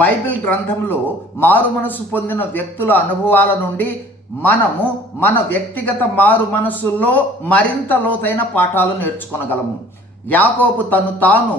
Bible గ్రంథంలో మారు మనసు పొందిన వ్యక్తుల అనుభవాల నుండి మనము మన వ్యక్తిగత మారు మనసుల్లో మరింత లోతైన పాఠాలు నేర్చుకొనగలము. యాకోబు తను తాను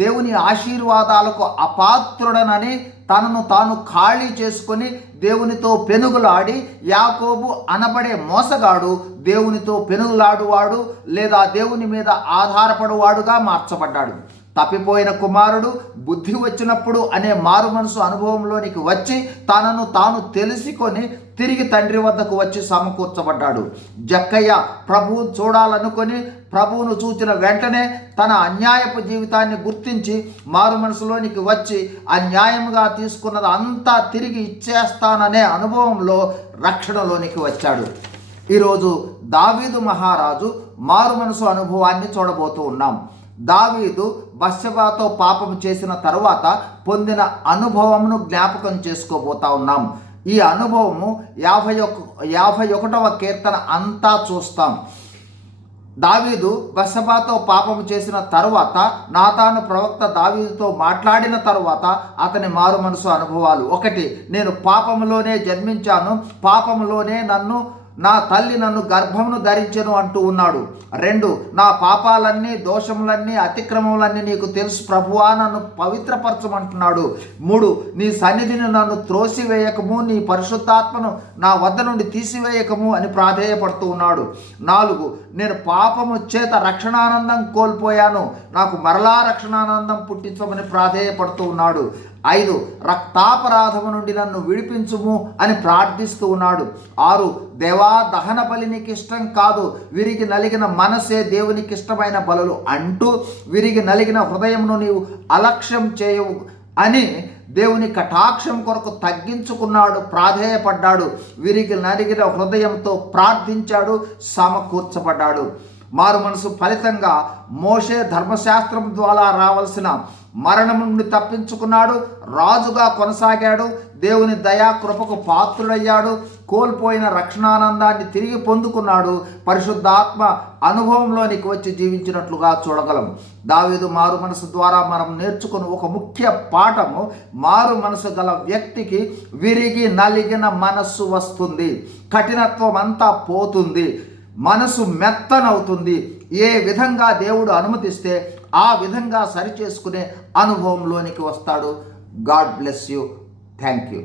దేవుని ఆశీర్వాదాలకు అపాత్రుడనని తనను తాను ఖాళీ చేసుకొని దేవునితో పెనుగులాడి యాకోబు అనబడే మోసగాడు దేవునితో పెనుగులాడువాడు లేదా దేవుని మీద ఆధారపడువాడుగా మార్చబడ్డాడు. తప్పిపోయిన కుమారుడు బుద్ధి వచ్చినప్పుడు అనే మారు మనసు అనుభవంలోనికి వచ్చి తనను తాను తెలుసుకొని తిరిగి తండ్రి వద్దకు వచ్చి సమకూర్చబడ్డాడు. జక్కయ్య ప్రభువు చూడాలనుకొని ప్రభువును చూచిన వెంటనే తన అన్యాయపు జీవితాన్ని గుర్తించి మారు మనసులోనికి వచ్చి అన్యాయంగా తీసుకున్నది అంతా తిరిగి ఇచ్చేస్తాననే అనుభవంలో రక్షణలోనికి వచ్చాడు. ఈరోజు దావీదు మహారాజు మారు మనసు అనుభవాన్ని చూడబోతూ ఉన్నాం. దావీదు బస్సెబాతో పాపం చేసిన తరువాత పొందిన అనుభవమును జ్ఞాపకం చేసుకోబోతా ఉన్నాం. ఈ అనుభవము యాభై ఒక యాభై ఒకటవ కీర్తన అంతా చూస్తాం. దావీదు బసబాతో పాపం చేసిన తరువాత నాతాను ప్రవక్త దావీదుతో మాట్లాడిన తరువాత అతని మారు మనసు అనుభవాలు. ఒకటి నేను పాపములోనే జన్మించాను. పాపములోనే నన్ను నా తల్లి నన్ను గర్భమును ధరించెను అంటూ ఉన్నాడు. రెండు నా పాపాలన్నీ దోషములన్నీ అతిక్రమములన్నీ నీకు తెలుసు ప్రభువా నన్ను పవిత్రపరచమంటున్నాడు. మూడు నీ సన్నిధిని నన్ను త్రోసివేయకము నీ పరిశుద్ధాత్మను నా వద్ద నుండి తీసివేయకము అని ప్రాధేయపడుతూ ఉన్నాడు. నాలుగు నేను పాపము చేత రక్షణానందం కోల్పోయాను. నాకు మరలా రక్షణానందం పుట్టించమని ప్రాధేయపడుతూ ఉన్నాడు. ఐదు రక్తాపరాధము నుండి నన్ను విడిపించుము అని ప్రార్థిస్తూ ఉన్నాడు. ఆరు దేవా దహన బలి నీకు ఇష్టం కాదు. విరిగి నలిగిన మనసే దేవునికి ఇష్టమైన బలులు అంటూ విరిగి నలిగిన హృదయమును నీవు అలక్ష్యం చేయవు అని దేవుని కటాక్షం కొరకు తగ్గించుకున్నాడు ప్రాధేయపడ్డాడు. విరిగి నలిగిన హృదయంతో ప్రార్థించాడు సమకూర్చబడ్డాడు. మారు మనసు ఫలితంగా మోషే ధర్మశాస్త్రం ద్వారా రావాల్సిన మరణం నుండి తప్పించుకున్నాడు రాజుగా కొనసాగాడు దేవుని దయా కృపకు పాత్రుడయ్యాడు కోల్పోయిన రక్షణానందాన్ని తిరిగి పొందుకున్నాడు పరిశుద్ధాత్మ అనుభవంలోనికి వచ్చి జీవించినట్లుగా చూడగలం. దావీదు మారు మనసు ద్వారా మనం నేర్చుకుని ఒక ముఖ్య పాఠము మారు మనసు గల వ్యక్తికి విరిగి నలిగిన మనస్సు వస్తుంది కఠినత్వం అంతా పోతుంది. మనసు మెత్తనవుతుంది. ఏ విధంగా దేవుడు అనుమతిస్తే ఆ విధంగా సరిచేసుకునే అనుభవంలోనికి వస్తాడు. God bless you. Thank you